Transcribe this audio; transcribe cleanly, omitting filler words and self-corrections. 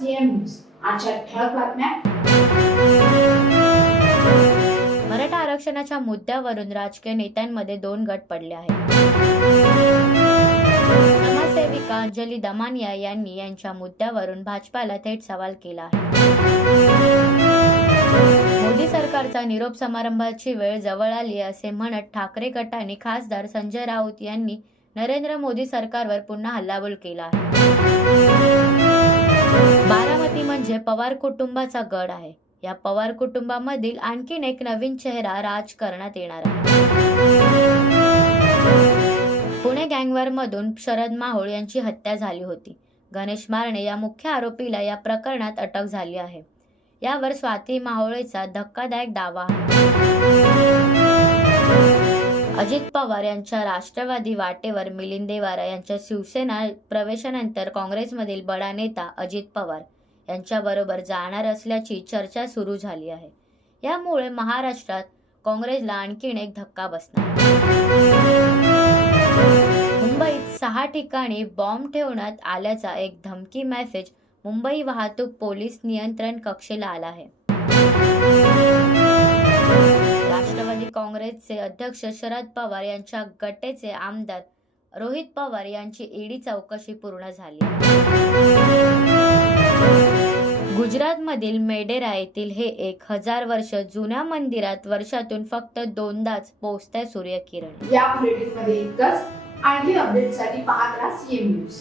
CM news आजच्या ठळक बातम्या. मराठा आरक्षणाच्या मुद्द्यावरून राजकीय नेत्यांमध्ये दोन गट पडले आहेत. समाजसेविका अंजली दमानिया यांनी यांच्या मुद्द्यावरून भाजपाला थेट सवाल केला आहे. मोदी सरकारचा निरोप समारंभाची वेळ जवळ आली असे म्हणत ठाकरे गटाने खासदार संजय राऊत यांनी नरेंद्र मोदी सरकारवर पुन्हा हल्लाबोल केला आहे. बारामती म्हणजे पवार कुटुंबाचा गड आहे. या पवार कुटुंबामधील आणखीन एक नवीन चेहरा राजकारणात येणार आहे. पुणे गँगवॉरमधून शरद माहोळ यांची हत्या झाली होती. गणेश मारणे या मुख्य आरोपीला या प्रकरणात अटक झाली आहे. यावर स्वाती माहोळेचा धक्कादायक दावा आहे. अजित पवार यांच्या राष्ट्रवादी वाटेवर मिलिंद देवरा यांच्या शिवसेना प्रवेशानंतर काँग्रेसमधील बडा नेता अजित पवार यांच्याबरोबर जाणार असल्याची चर्चा सुरू झाली आहे. यामुळे महाराष्ट्रात काँग्रेसला आणखीन एक धक्का बसणार. मुंबईत 6 ठिकाणी बॉम्ब ठेवण्यात आल्याचा एक धमकी मेसेज मुंबई वाहतूक पोलीस नियंत्रण कक्षेला आला आहे. राष्ट्रवादी काँग्रेसचे अध्यक्ष शरद पवार यांच्या गटाचे आमदार रोहित पवार यांची ईडी चौकशी पूर्ण झाली. गुजरातमधील मेडेरा येथील हे 1000 वर्ष जुन्या मंदिरात वर्षातून फक्त 2दाच पोचते सूर्यकिरण. या बुलेटिनमध्ये इतकंच. आणखी अपडेटसाठी पाहत राहा सीएम न्यूज.